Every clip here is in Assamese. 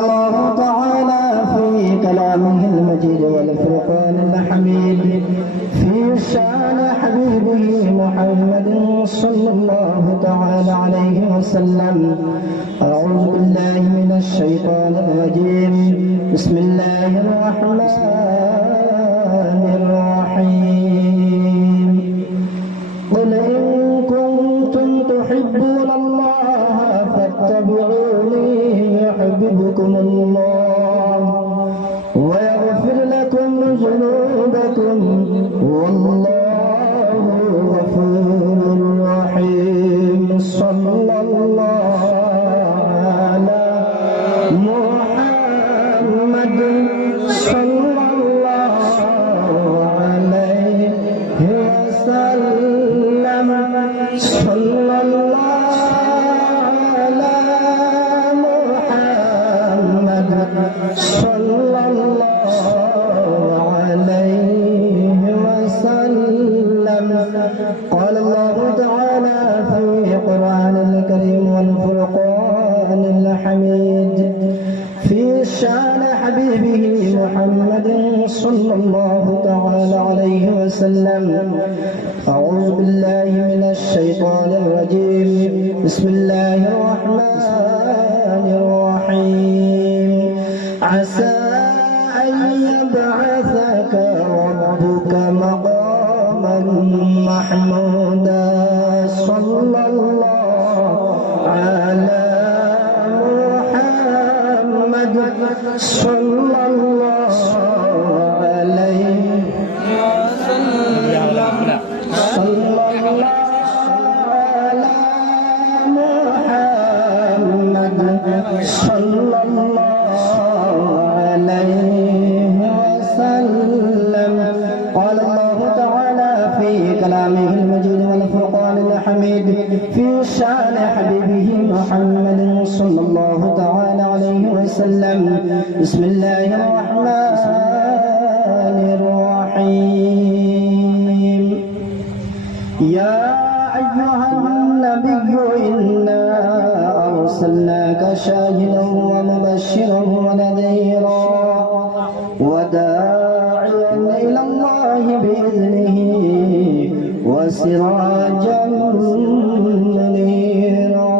الله تعالى في كلامه المجيد والفرقان الحميد في شأن حبيبه محمد صلى الله تعالى عليه وسلم. أعوذ بالله من الشيطان الرجيم. بسم الله الرحمن الرحيم. قل إن كنتم تحبون الله فاتبعوني يحببكم الله ويغفر لكم ذنوبكم والله غفور رحيم. صلى الله على محمد صلى الله عليه وسلم. صلى الله على محمد صلى الله عليه وسلم. قال الله تعالى في القرآن الكريم والفرقان الحميد في شأن حبيبه محمد صلى الله تعالى عليه وسلم. أعوذ بالله من الشيطان الرجيم. بسم الله الرحمن الرحيم. عسى أن يبعثك ربك مقاما محمودا. صلى الله على محمد صلى الله عليه وسلم. صلى الله على محمد صلى الله عليه وسلم. قال الله تعالى في كلامه المجيد والفرقان الحميد في شأن حبيبه محمد صلى الله تعالى عليه وسلم. بسم الله الرحمن الرحيم. يا أيها النبي إنا أرسلناك شاهدا ومبشرا ونذيرا وداعيا إلى الله بإذنه وسراجا منيرا.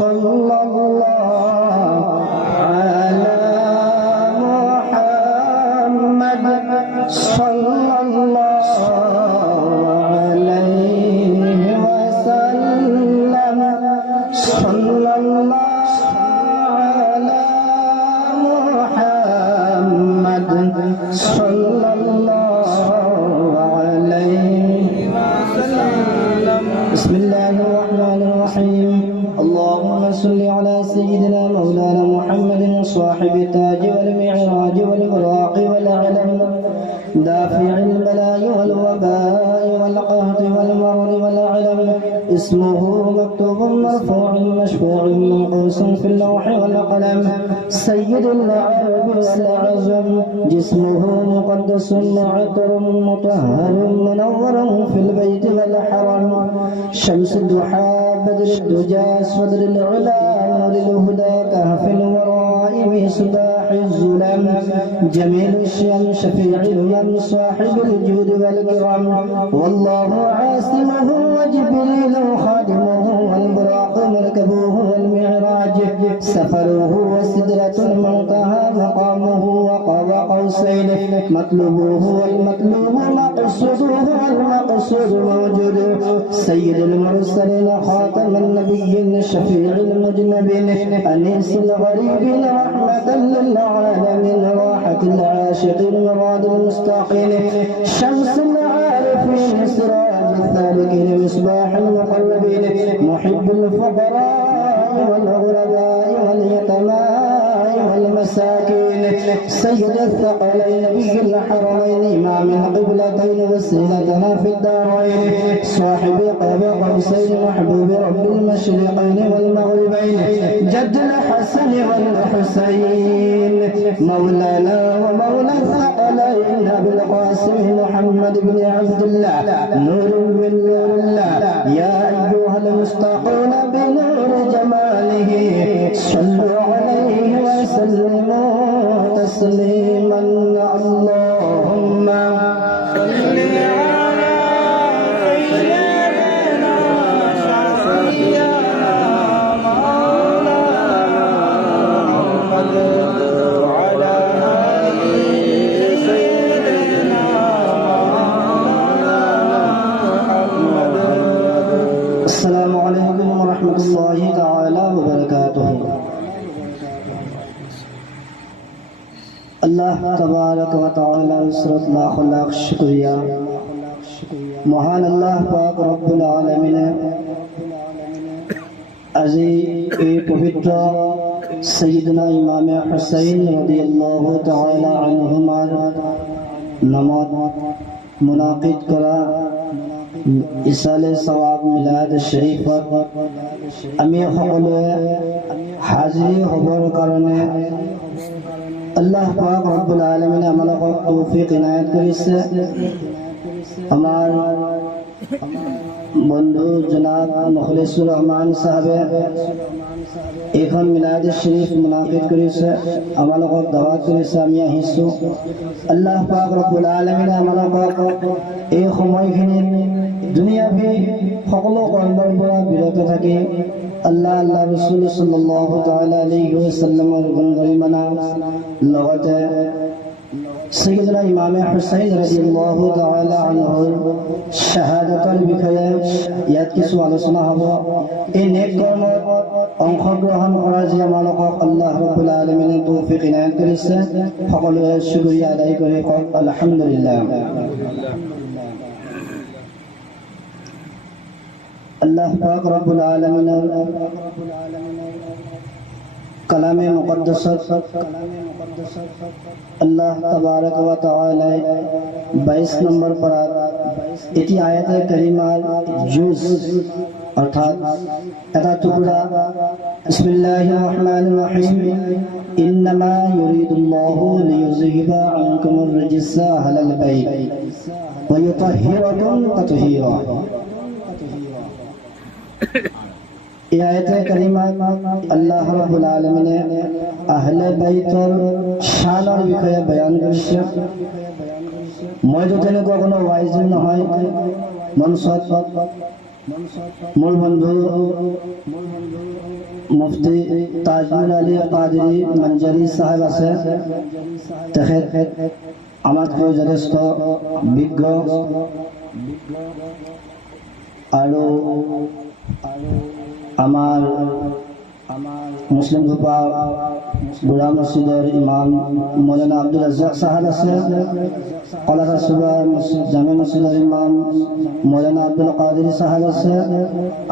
صلى الله على محمد صلى الله عليه وسلم. صلى الله على محمد صلى الله عليه وسلم. بسم الله الرحمن الرحيم. اللهم صل على سيدنا مولانا محمد صاحب التاج والمعراج والبراق والعلم دافع البلاء والوباء والقهط والمرض والعلم. اسمه مكتوب مرفوع مشفوع منقوص في اللوح والقلم. سيد العرب والعجم. جسمه مقدس معطر مطهر منور في البيت والحرم. شمس الضحى بدر الدجى صدر العلا نور الهدى كهف الوراء مصباح الظلم. جميل الشيم شفيع اليم صاحب الجود والكرم. والله عاصمه وجبريل خادمه والبراق مركبه والمعراج سفره وسدرة المنتهى مقامه وقاب قوسين مطلوبه والمطلوب مقصوده والمقصود موجود. سيد المرسلين خاتم النبيين شفيع المجنبين أنيس الغريبين رحمة للعالمين راحة العاشقين مراد المستقيم. شمس العارفين سراج الثالثين مصباح المقربين محب الفقراء والغرباء واليتامى والمساكين. سيد الثقلين نبي الحرمين إمام القبلتين وسيلتنا في الدارين. صاحب قاب قوسين محبوب رب المشرقين والمغربين. جد الحسن والحسين مولانا ومولى الثقلين أبي القاسم محمد بن عبد الله نور من نور الله. يا أيها المستقون بنور جماله صلوا عليه وسلم. تسليما اللهم صل على سيدنا شفيعنا مولانا محمد وعلى آل سيدنا مولانا محمد. السلام عليكم ورحمة الله تعالى وبركاته. अल्लाह तबारक व तआला उसरत लाख लाख शुक्रिया महान अल्लाह पाक रब्बुल आलमीन আজি এই পবিত্র সৈয়দনা ইমামে হুসাইন রাদিয়াল্লাহু তাআলা আনহুমার নামত মুনাকিদ করা ইসালে সওয়াব মিলাদ শরীফত আমি সকলোৱে হাজিৰ হ'বৰ কাৰণে আল্লাহ পাক ৰব্বুল আলামিন আমালোকক তৌফিক ইনায়াত কৰিছে। আমাৰ বন্ধু জনাব মুখলিছুৰ ৰহমান সাহেবে এইখন মিলাদ শৰীফ মুনাকিদ কৰিছে, আমালোকক দাৱাত কৰিছে, আমি আহিছোঁ। আল্লাহ পাক ৰব্বুল আলামিনে আমালোকক এই সময়খিনিত দুনিয়াবী সকলো কৰ্মৰ পৰা বিৰত থাকি আল্লাহ আল্লাহ ৰসুল সাল্লাল্লাহু তাআলা আলাইহি ওয়াসাল্লামৰ গুণ গৰিমা লগতে সৈয়দনা ইমামে হুসাইন ৰাদিয়াল্লাহু তাআলা আনহুৰ শাহাদাতৰ বিষয়ে ইয়াত কিছু আলোচনা হ'ব। এই নেক কৰ্মত অংশগ্ৰহণ কৰা যি আমালোকক আল্লাহ ৰাব্বুল আলামিনে তৌফিক ইনায়াত কৰিছে, সকলোৱে শুকৰিয়া আদায় কৰি কওক আলহামদুলিল্লাহ। अल्लाह पाक रब्बुल आलमीन कलामे मुक़द्दस अल्लाह तबारक व तआला 22 नंबर पर एटी आयत करीमार जुज अर्थात এটা টুকরা বিসমিল্লাহির রহমানির রহিম ইন্নামা ইউরিদুল্লাহু লিইয়ুযহিবা আনকুমুর রিজসা আহলাল বাইত ওয়া ইউতাহহিরাকুম তাতহীরা। এই আয়াতে কারিমাত আল্লাহ রাব্বুল আলামিনে আহলে বাইতৰ শানৰ বিষয়ে বয়ান কৰিছে। মই তো তেনেকুৱা কোনো ওয়াইজ নহয়, মঞ্চত মোৰ বন্ধু মুফতি তাজমুল আলী কাদিৰী মঞ্জাৰী সাহেব আছে, তেখেত আমাতকৈ যথেষ্ট বিজ্ঞ আৰু আমার মুসলিম গ্রুপা বুড়া মসজিদের ইমাম মৌলানা আব্দুল রাজ্জাক সাহেব আছে, কলারা সুবা জামে মসজিদের ইমাম মৌলানা আব্দুল কাদির সাহেব আছে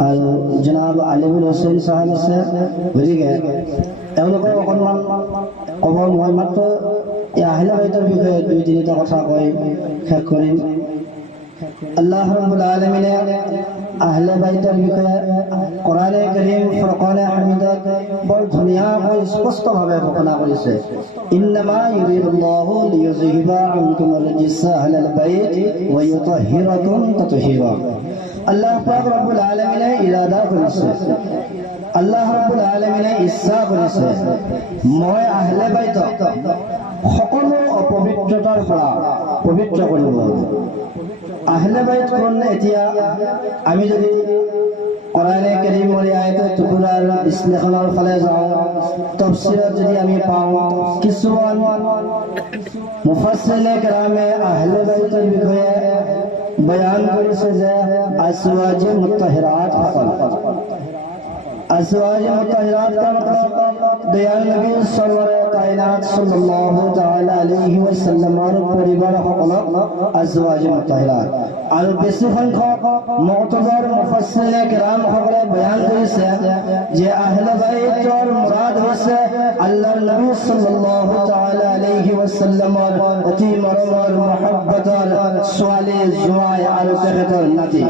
আৰু জনাব আলিবুল হুসেন সাহেব আছে। গতিকে তেওঁলোকক অকণমান ক'ব, মই মাত্ৰ এই আহলে বাইতৰ বিষয়ে দুই তিনিটা কথা কৈ শেষ কৰিম। আল্লাহ ৰাব্বুল আলামিনে আহলে বাইতৰ বিষয়ে কোৰআনে কাৰীম ফুৰকানে হামিদত বৰ ধুনীয়াকৈ স্পষ্টভাৱে ঘোষণা কৰিছে। ইন্নামা ইউৰিদুল্লাহু লিইয়ুযহিবা আনকুমুৰ ৰিজসা আহলাল বাইত ওয়া ইউতাহহিৰাকুম তাতহীৰা। আল্লাহ পাক ৰব্বুল আলামিনে ইৰাদা কৰিছে, আল্লাহ ৰাব্বুল আলামিনে ইচ্ছা কৰিছে, মই আহলে বাইতক সকলো অপবিত্ৰতাৰ পৰা পবিত্ৰ কৰিব। আহলে বাইত কোন? এতিয়া আমি যদি কোৰআনে কাৰীমৰ আয়াতৰ টুকুৰাৰ বিশ্লেষণৰ ফালে যাওঁ, তাফসীৰত যদি আমি পাওঁ, কিছুমান মুফাssirin কেৰামে আহলে বাইতৰ বিষয়ে বয়ান কৰিছে যে আজৱাজে মুতাহিৰাত সকল। আজৱাজে মুতাহিৰাত का मतलब दयाल नबी सरवरे कायनात सल्लल्लाहु ताआला अलैहि वसल्लমৰ পৰিবাৰ সকলক আজৱাজে মুতাহিৰাত। আৰু বেছি সংখ্যক মুতবৰ মুফাssirin কেৰাম সকলে বয়ান কৰিছে যে আহলে বাইতৰ মুৰাদ হৈছে আল্লাহৰ নবী সল্লল্লাহু তাআলা আলাইহি ওয়াসাল্লামৰ অতি মৰমৰ মহব্বতৰ ছোৱালী জোৱাই আৰু তেখেতৰ নাতি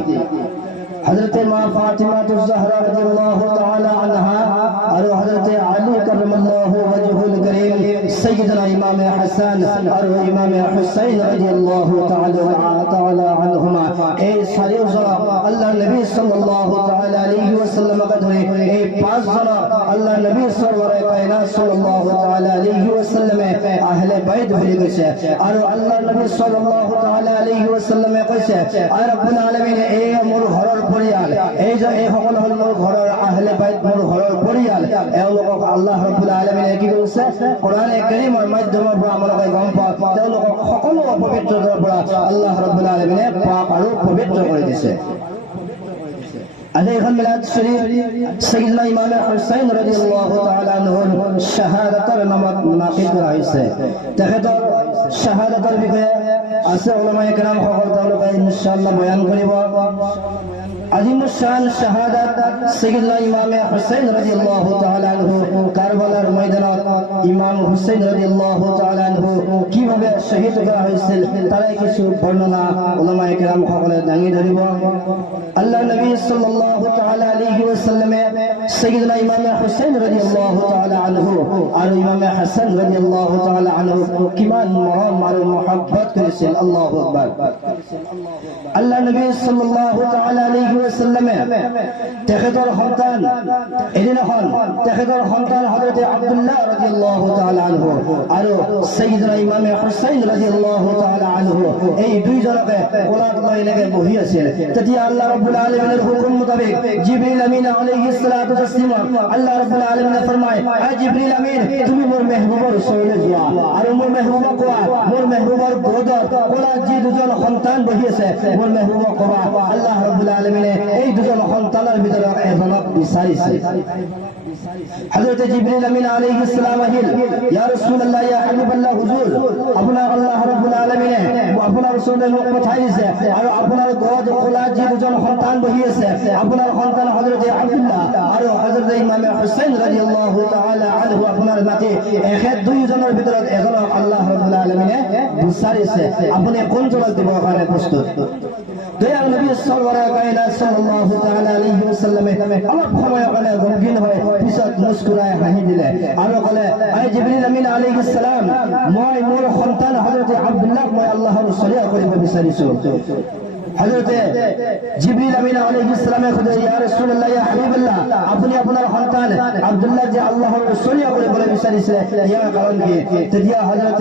हजरत माँ फातिमा ज़हरा रज़ियल्लाहु ताला अन्हा और हजरत अली करमल्लाहु वजहुल करीम सय्यदना इमाम हसन और इमाम हुसैन रज़ियल्लाहु ताला अन्हुमा ए सारे जना अल्लाह नबी सल्लल्लाहु ताला अलैहि वसल्लम का धरे ए पांच जना अल्लाह नबी सरवर कायनात सल्लल्लाहु ताला अलैहि वसल्लम আহলে বাইত বুলি কৈছে আৰু আল্লাহৰ নবী সাল্লাল্লাহু তাআলা আলাইহি ওয়াসাল্লামে কৈছে আয় ৰব্বুল আলামিন এই মোৰ ঘৰৰ পৰিয়াল এই যে এই সকল হল মোৰ ঘৰৰ আহলে বাইত মোৰ ঘৰৰ পৰিয়াল এওঁলোকক আল্লাহ ৰব্বুল আলামিনে কি কৈছে কোৰআনে কাৰীমৰ মাধ্যমৰ পৰা আমালোকে গম পাওঁ তেওঁলোকক সকলো অপবিত্ৰতাৰ পৰা আল্লাহ ৰব্বুল আলামিনে পাক আৰু পবিত্ৰ কৰি দিছে عليه الميلاد الشريف سيدنا إمام حسين رضي الله تعالى عنه شهادة مناقب رئيسه تخطر شهادة বিষয়ে আছে উলামায়ে কেরাম সকল তেওঁলোকে ইনশাআল্লাহ বয়ান কৰিব عظیم الشان شهادت سیدنا امام حسین رضی اللہ تعالی عنہ কারবালার ময়দানত ইমাম হুসাইন রাদিয়াল্লাহু তাআলা আনহু কিভাবে শহীদ করা হয়েছিল তার কিছু বর্ণনা উলামায়ে কেরাম সকলে দাঙি ধরিব আল্লাহর নবী সাল্লাল্লাহু তাআলা আলাইহি ওয়াসাল্লামে সৈয়দনা ইমাম হুসাইন রাদিয়াল্লাহু তাআলা আনহু আর ইমাম হাসান রাদিয়াল্লাহু তাআলা আনহু কিমান মরম আর মুহাব্বত করেছেন আল্লাহু আকবার আল্লাহর নবী সাল্লাল্লাহু তাআলা আলাইহি ওয়াসাল্লামে তেখেতৰ সন্তান এদিনাখন তেখেতৰ সন্তান হযৰত আব্দুল্লাহ ৰাদিয়াল্লাহু তাআলা আনহু আৰু সৈয়দনা ইমাম হুসাইন রাদিয়াল্লাহু তাআলা আনহু এই দুইজনকে কোলাত লৈ লেগে বহি আছিল তেতিয়া আল্লাহ রাব্বুল আলামিনের হুকুম মোতাবেক জিবরিল আমিন আলাইহিস সালাতু তাসলিম আল্লাহ রাব্বুল আলামিনে ফরমায় আয় জিবরিল আমিন তুমি মোর মেহবুবৰ ওচৰলৈ যোৱা আৰু মোৰ মেহবুবক কোৱা মোৰ মেহবুবৰ গোদত কোলাত যি দুজন সন্তান বহি আছে মোৰ মেহবুবক কোৱা আল্লাহ ৰাব্বুল আলামিনে এই দুজন সন্তানৰ ভিতৰত এজনক বিচাৰিছে হযরত জিবরিল আমিন আলাইহিস সালাম আহিল ইয়া রাসূলুল্লাহ ইয়া হাবিবাল্লাহ হুজুর আপনার আল্লাহ রাব্বুল আলামিনে আপনার রাসূলের মুখ পাঠাইছে আর আপনার গোদ কোলাত যে দুজন সন্তান বহি আছে আপনার সন্তান হযরত আব্দুল্লাহ আর হযরত ইমাম হুসাইন রাদিয়াল্লাহু তাআলা আনহু আপনার নাতি এখেত দুইজনের ভিতৰত এজনক আল্লাহ ৰাব্বুল আলামিনে বিচাৰিছে আপুনি কোন জবাব দিব কাৰণে প্ৰস্তুত দয়াল নবী সাল্লাল্লাহু তাআলা আলাইহি ওয়াসাল্লামে অলপ সময় কাৰণে গম্ভীৰ হয় পিছত মুস্কুৰাই হাঁহি দিলে আৰু ক'লে আয় জিবৰিল আমিন আলাইহিস সালাম মই মোৰ সন্তান হযৰত আব্দুল্লাহ মই আল্লাহৰ ওচৰত কৰিব বিচাৰিছো হযরত জিবরিল আমিন আলাইহিস সালামে খুদে ইয়া রাসূলুল্লাহ ইয়া হাবিবাল্লাহ আপনি আপনার সন্তান আব্দুল্লাহ যে আল্লাহর ওসিলা করে বিচাৰিছে ইয়াৰ কাৰণ কি তেতিয়া হযরত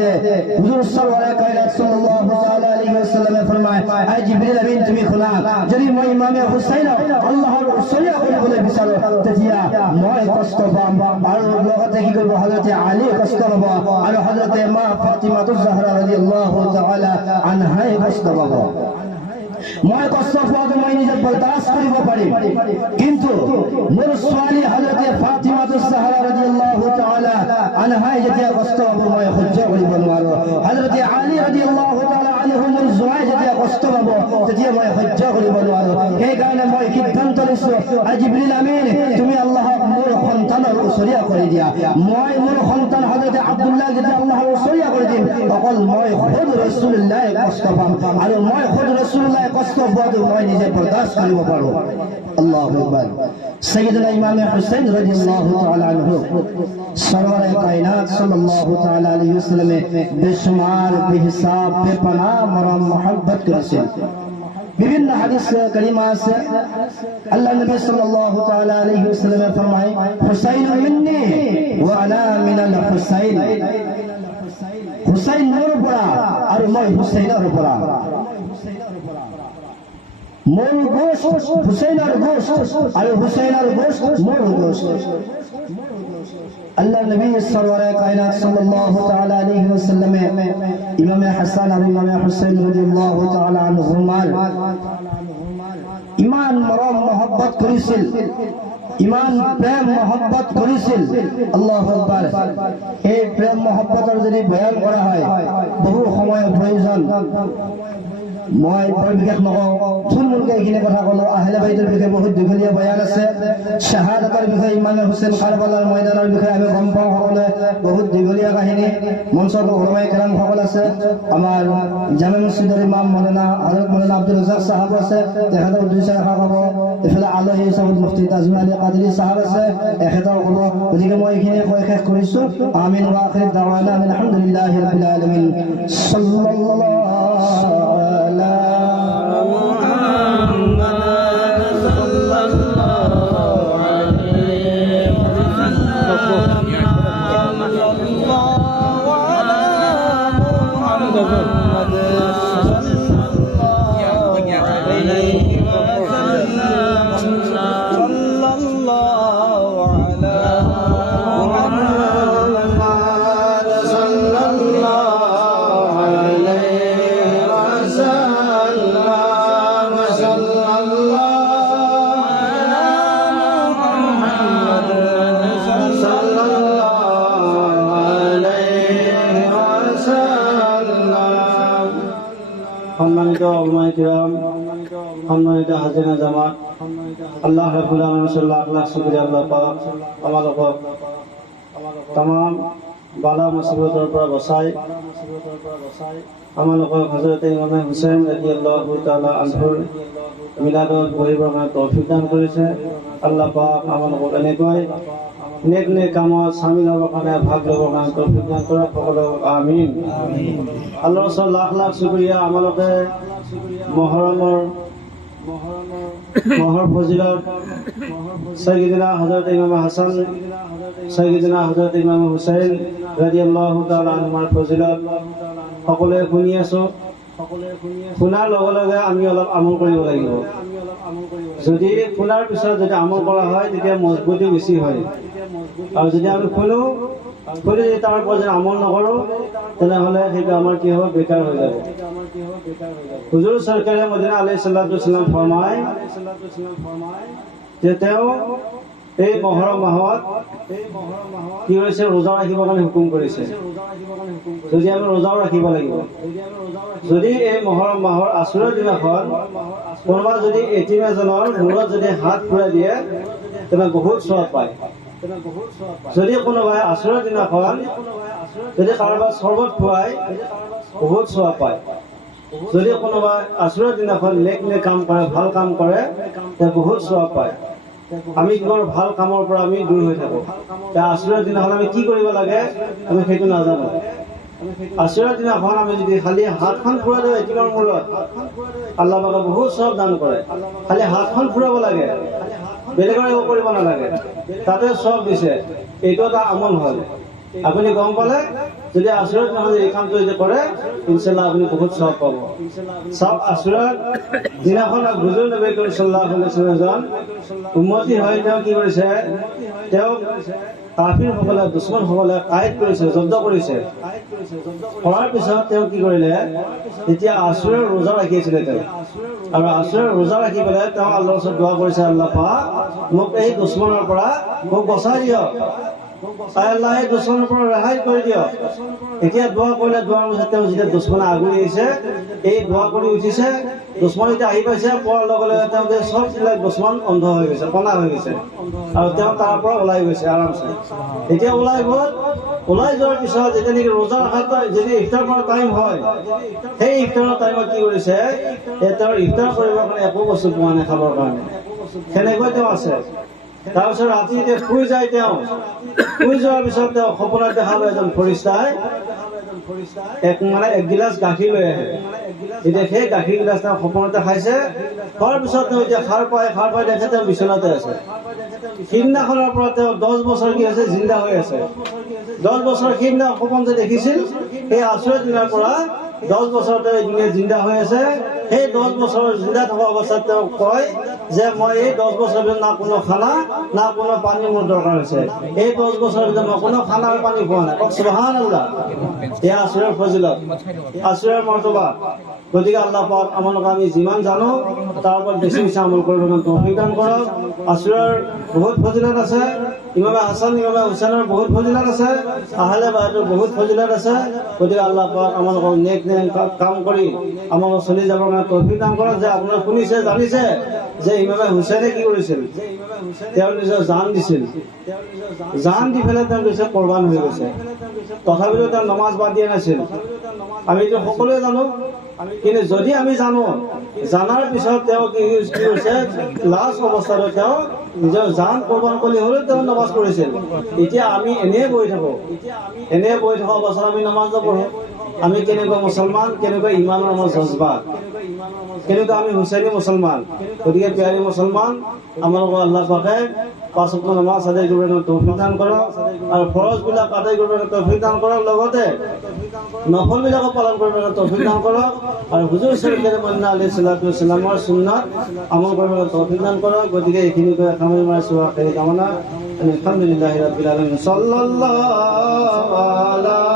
হুজুর সাল্লাল্লাহু তাআলা আলাইহি ওয়াসাল্লামে ফরমায় আয় জিবরিল আমিন তুমি শুনা যদি মই ইমাম হুসাইন আল্লাহর ওসিলা করে বিচাৰো তেতিয়া মই কষ্ট পাম আৰু লগতে কি কৰিব হযৰত আলী কষ্ট পাব আৰু হযৰত মা ফাতিমাতুজ জাহৰা ৰাদিয়াল্লাহু তাআলা আনহা কষ্ট পাব মই কষ্ট পোৱাটো মই নিজে বৰদাস্ত কৰিব পাৰিম কিন্তু মোৰ ছোৱালী হযৰত ফাতিমাতুজ জাহৰা ৰাদিয়াল্লাহু তাআলা আনহা যেতিয়া কষ্ট পাব মই সহ্য কৰিব নোৱাৰো হযৰত আলী ৰাদিয়াল্লাহু তাআলা আনহু মোৰ জোৱাই যেতিয়া কষ্ট পাব তেতিয়া মই সহ্য কৰিব নোৱাৰো সেই কাৰণে মই সিদ্ধান্ত লৈছো জিবৰিল আমিন তুমি আল্লাহক মোৰ সন্তানৰ ওচৰীয়া কৰি দিয়া মই মোৰ সন্তান হযৰত আব্দুল্লাহ যেতিয়া আল্লাহৰ ওচৰীয়া কৰি দিম অকল মই খুদ ৰাসূলুল্লাহ কষ্ট পাম আৰু মই খুদ ৰাসূলুল্লাহ কষ্ট পোৱাটো মই নিজে বৰদাস্ত কৰিব পাৰো আল্লাহু আকবার সৈয়দনা ইমাম হুসাইন রাদিয়াল্লাহু তাআলা আনহু সরওয়ারে কায়নাত সাল্লাল্লাহু তাআলা আলাইহি ওয়াসাল্লামে বেশুমার বেহিসাব বেপনা মরম মোহাব্বত করেছেন বিভিন্ন হাদিস কারিমা আছে আল্লাহ নবী সাল্লাল্লাহু তাআলা আলাইহি ওয়াসাল্লাম ফরমায় হুসাইন মিন্নি ওয়া আনা মিনাল হুসাইন হুসাইন মোর পৰা আৰু মই হুসাইনৰ পৰা মোর গোশত হুসাইনের গোশত আর হুসাইনের গোশত মোর গোশত আল্লাহ নবী সরওয়ারে কায়নাত সাল্লাল্লাহু তাআলা আলাইহি ওয়াসাল্লাম ইমাম হাসান আর ইমাম হুসাইন রাদিয়াল্লাহু তাআলা আনহুমার ঈমান মরম মোহাব্বত করেছিল ঈমান প্রেম মোহাব্বত করেছিল আল্লাহু আকবার এই প্রেম মোহাব্বতৰ যদি বয়ান কৰা হয় বহু সময় প্ৰয়োজন মই বৰ বিশেষ নকওঁ থুলমূলকে এইখিনি কথা ক'লো আহলে বাইতৰ বিষয়ে বহুত দীঘলীয়া বয়ান আছে শাহাদাতৰ বিষয়ে ইমাম হুছেইন কাৰবালাৰ ময়দানৰ বিষয়ে আমি গম পাওঁ সকলোৱে বহুত দীঘলীয়া কাহিনী মঞ্চত ওলামায়ে কেৰাম সকল আছে আমাৰ জামে মছজিদৰ ইমাম মৌলানা হযৰত মৌলানা আব্দুল ৰাজ্জাক সাহেব আছে তেখেতৰ দুই চাৰি কথা ক'ব এফালে আলহী হিচাপত মুফতি তাজমীৰ আলী কাদৰী সাহেব আছে এখেতৰ ক'ব গতিকে মই এইখিনি কৈ শেষ কৰিছোঁ আমিন ওয়া আখিৰ দাৱানা আলহামদুলিল্লাহি ৰাব্বিল আলামিন সাল্লাল্লাহু Allah محمد صلى الله عليه وسلم صلى الله على محمد صلى الله عليه وسلم صلى الله على محمد صلى الله عليه وسلم সম্মানিত ওলামায়ে কিরাম, সম্মানিত হাজিরা জামাত, আল্লাহ রাব্বুল আলামিন লাখ লাখ শুকরিয়া আল্লাহ পাক আমালোকক तमाम বালা মুসিবতৰ পৰা বচাই আমালোকক হযৰত ইমাম হুসাইন ৰাদিয়াল্লাহু তাআলা আনহুৰ মিলাদত বহিবৰ কাৰণে তৌফিক দান কৰিছে। আল্লাহ পাক আমালোকক এনেকৈ নেক নেক কামত শামিল হ'বৰ কাৰণে ভাগ ল'বৰ কাৰণে তৌফিক দান কৰক সকলোক আমিন। আল্লাহৰ ওচৰত লাখ লাখ শুকৰিয়া আমালোকে মহৰ ফজিলত সাইয়্যিদিনা হযৰত ইমাম হাসান সাইয়্যিদিনা হযৰত ইমাম হুসাইন ৰাদিয়াল্লাহু তাআলা আনহুৰ ফজিলত সকলোৱে শুনি আছো। শুনাৰ লগে লগে আমি অলপ আমল কৰিব লাগিব। যদি শুনাৰ পিছত যদি আমল কৰা হয় তেতিয়া মজবুতি বেছি হয়, আৰু যদি আমি শুনি তাৰ ওপৰত যদি আমল নকৰোঁ তেনেহ'লে সেইটো আমাৰ কি হ'ব, বেকাৰ হৈ যাব। হুজুৰ চৰকাৰে মদিনা আলাইহিছ সালাতু ওয়াসসালাম ফৰমায় যে তেওঁ এই মহৰম মাহত কি হৈছে, ৰোজা ৰাখিবৰ কাৰণে হুকুম কৰিছে। যদি আমি ৰোজাও ৰাখিব লাগিব। যদি এই মহৰম মাহৰ আশুৰাৰ দিনাখন কোনোবা যদি এটিম এজনৰ মূৰত যদি হাত ফুৰাই দিয়ে তেনে বহুত সওৱাব পায়। যদি কোনোবাই আশুৰাৰ দিনাখন যদি কাৰোবাক চৰবত খুৱায় বহুত সওৱাব পায়। যদি কোনোবাই আশুৰাৰ দিনাখন নেক নেক কাম কৰে, ভাল কাম কৰে, তেওঁ বহুত সওৱাব পায়। আমি কি কৰোঁ, ভাল কামৰ পৰা আমি দূৰ হৈ থাকোঁ। আশুৰাৰ দিনাখন আমি কি কৰিব লাগে আমি সেইটো নাজানো। আশুৰাৰ দিনাখন আমি যদি খালি হাতখন ফুৰাই দিওঁ এটিমৰ মূৰত, আল্লাহ পাকে বহুত সওৱাব দান কৰে। খালি হাতখন ফুৰাব লাগে, বেলেগৰ একো কৰিব নালাগে, তাতে সওৱাব দিছে। এইটো এটা আমল হয়। আপুনি গম পালে যদি আশুৰাৰ দিনাখন এই কামটো যদি কৰে ইনশাআল্লাহ আপুনি বহুত সওৱাব পাব। সব আশুৰাৰ দিনাখন হুজুৰ নবী কৰিম সাল্লাল্লাহু আলাইহি ওয়াসাল্লাম উম্মতি হয়, তেওঁ কি কৰিছে, তেওঁ কাফিৰসকলে দুশ্মনসকলে কায়েদ কৰিছে, জব্দ কৰিছে। কৰাৰ পিছত তেওঁ কি কৰিলে, তেতিয়া আশুৰাৰ ৰোজা ৰাখিছিলে তেওঁ, আৰু আশুৰাৰ ৰোজা ৰাখি পেলাই তেওঁ আল্লাহৰ ওচৰত দোৱা কৰিছে, আল্লাহ পাক মোক এই দুশ্মনৰ পৰা মোক বচাই দিয়ক, আল্লাহ এই দুশ্মনৰ পৰা ৰেহাই কৰি দিয়ক। এতিয়া দোৱা কৰিলে, দোৱাৰ পিছত তেওঁ যেতিয়া দুশ্মনে আগুৰি আহিছে, এই দোৱা কৰি উঠিছে, দুশ্মন এতিয়া আহি পাইছে, পোৱাৰ লগে লগে তেওঁ চববিলাক দুশ্মন অন্ধ হৈ গৈছে, কণা হৈ গৈছে, আৰু তেওঁ তাৰ পৰা ওলাই গৈছে আৰামছে। এতিয়া ওলাই গ'ল, ওলাই যোৱাৰ পিছত যেতিয়া নেকি ৰোজা ৰখাৰ যদি ইফতাৰ কৰাৰ টাইম হয়, সেই ইফতাৰৰ টাইমত কি কৰিছে, তেওঁৰ ইফতাৰ কৰিবৰ কাৰণে একো বস্তু পোৱা নাই খাবৰ কাৰণে, সেনেকৈ তেওঁ আছে। তাৰপিছত ৰাতি এতিয়া শুই যায়, তেওঁ শুই যোৱাৰ পিছত তেওঁ সপোনত দেখা পায় এজন ফৰিস্তাই এক গিলাচ গাখীৰ লৈ আহে। এতিয়া সেই গাখীৰ গিলাচ তেওঁ সপোনতে খাইছে। খোৱাৰ পিছত তেওঁ এতিয়া সাৰ পাই দেখে তেওঁ বিচনাতে আছে। সিদিনাখনৰ পৰা তেওঁ 10 বছৰ কি হৈছে, জিন্দা হৈ আছে। 10 বছৰ সিদিনা সপোন যে দেখিছিল, সেই আশুৰাৰ দিনাৰ পৰা 10 বছৰ তেওঁ এই দুনিয়াত জিন্দা হৈ আছে। সেই 10 বছৰ জিন্দা থকা অৱস্থাত তেওঁ কয় যে মই এই 10 বছৰ ভিতৰত না কোনো খানা না কোনো পানী মোৰ দৰকাৰ হৈছে। এই 10 বছৰৰ ভিতৰত মই কোনো খানা আৰু পানী খোৱা নাই। সুবহানাল্লাহ। এয়া আশুৰাৰ ফজিলত, আশুৰাৰ মৰ্তবা। গতিকে আল্লাহ পাক আমাক আমি যিমান জানো তাৰ ওপৰত বেছি বেছি আমল কৰিবলৈ তৌফিক দান কৰক। আশুৰাৰ বহুত ফজিলত আছে, ইমাম হাসান ইমাম হুসাইনৰ বহুত ফজিলত আছে, আহলে বাইতৰ বহুত ফজিলত আছে। গতিকে আল্লাহ পাক আমাক নেক নেক কাম কৰি আমাক চলি যাবৰ কাৰণে তৌফিক দান কৰক। যে আপোনালোকে শুনিছে, জানিছে যে ইমাম হুসাইনে কি কৰিছিল, তেওঁ নিজৰ জান দিছিল, জান দি পেলাই তেওঁ কৈছে কোৰবান হৈ গৈছে। তথাপিতো তেওঁ নমাজ বাদ দিয়া নাছিল। আমিতো সকলোৱে জানো, কিন্তু যদি আমি জানো, জানাৰ পিছত তেওঁ কি হৈছে, লাষ্ট অৱস্থাত তেওঁ নিজৰ জান কোৰবান কৰি হ'লেও তেওঁ নমাজ পঢ়িছিল। এতিয়া আমি এনেই বহি থাকো, এনেই বহি থকা অৱস্থাত আমি নমাজ নপঢ়ো। আমি কেনেকুৱা মুছলমান, কেনেকুৱা ইমানৰ আমাৰ জজবা, কেনেকুৱা আমি হুচেইনি মুছলমান। গতিকে প্ৰিয়াৰী মুছলমান, আমালোকক আল্লাহ পাকে 5 ওয়াক্ত নামাজ আদায় কৰিবলৈ তৌফিক দান কৰক আৰু ফৰজবিলাক আদায় কৰিবলৈ তৌফিক দান কৰক, লগতে নফলবিলাকো পালন কৰিবলৈ তৌফিক দান কৰক আৰু হুজুৰ শৰীফ আলাইহিছ সালাতু ওয়াসসালামৰ সুন্নাত আমল কৰিবলৈ তৌফিক দান কৰক। গতিকে এইখিনি কৈ সামৰি মাৰিছোঁ আখিৰি কামনা। আলহামদুলিল্লাহি ৰাব্বিল আলামিন। সাল্লাল্লাহু আলা